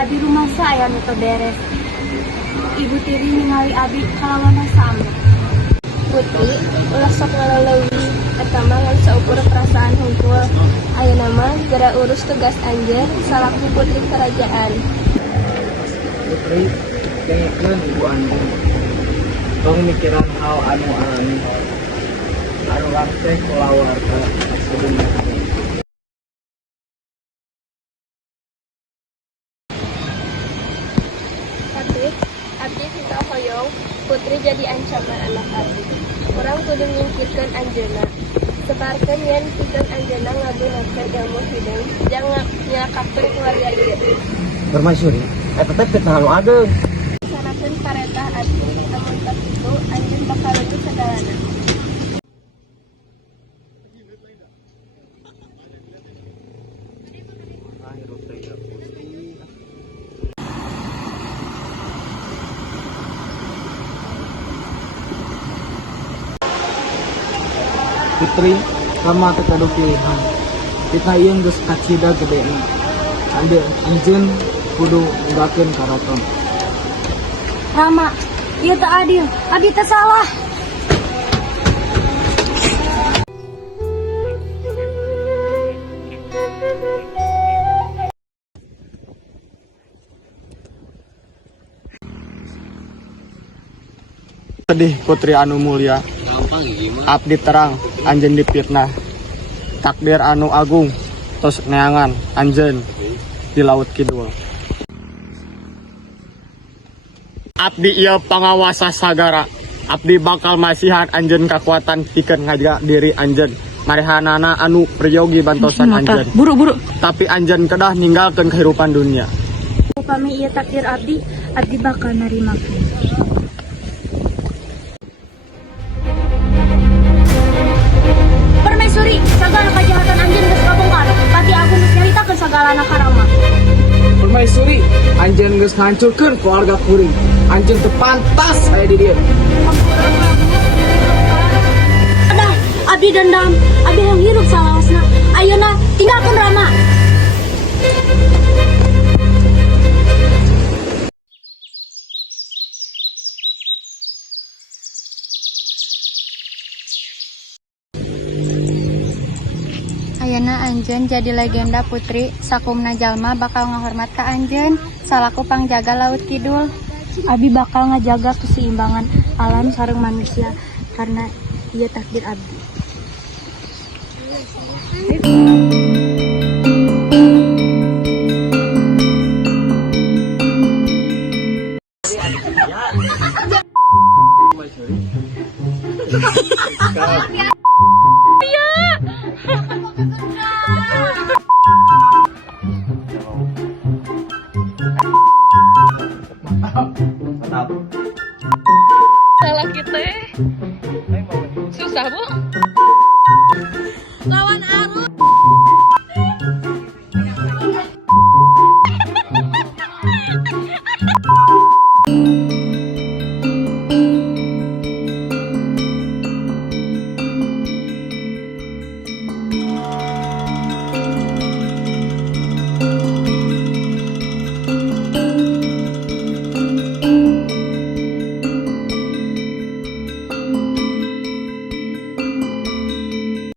Abi rumah saya nu teu beres. Ibu tiri ningali abi kalawan sama. Putri, ulah sok ngalelewi eta mah ngan saukur perasaan hungkul. Ayeuna mah gara urus tugas anjeun salaku putri kerajaan. Putri, dengekeun ibu anu. Tong mikiran hal anu alami. Anu teh kulawarga sebenarnya. Tapi, abdi kita hoyong, putri jadi ancaman anak abdi. Orang kudu nyingkirkeun anjeunna. Sebarkeun yen pikeun anjeunna ngagunakeun ilmu hideung, jangan nyakakeun keluarga ieu. Permaisuri, eta teh fitnah anu ageung. Sanakeun parentah abdi, namun tak itu anjeun bakal lulus segalana. Putri, lama teu kadu pilihan. Kita ieu geus kacida gedena. Ambil anjeun kudu nggakeun karaton. Rama, ieu teu adil. Abi teu salah. Sedih Putri anu mulia. Abdi terang, anjeun dipitnah. Takdir anu agung, tos neangan anjeun di laut kidul. Abdi ieu pangawasa sagara. Abdi bakal masihan anjeun kakuatan pikeun ngajaga diri anjeun. Marehanana anu priyogi bantosan anjeun. Buru-buru. Tapi anjeun kedah ninggalkeun kehidupan dunia. Upami ieu takdir abdi, abdi bakal narimakeun. Permaisuri, sagala kejahatan anjeun geus kabongkar. Pati aku geus nyaritakeun sagalana ka Rama. Permaisuri, anjeun geus hancurkeun keluarga kuring. Anjeun teu pantas aya di dieu. Adah, abdi dendam. Abdi yang hirup salawasna. Ayeuna tinggalkeun Rama. Ayeuna anjeun jadi legenda putri, sakumna jalma bakal ngahormat ka anjeun, salaku pangjaga laut kidul. Abi bakal ngajaga keseimbangan alam sareng manusia karena ieu takdir abdi. Salah kita susah bu lawan arus.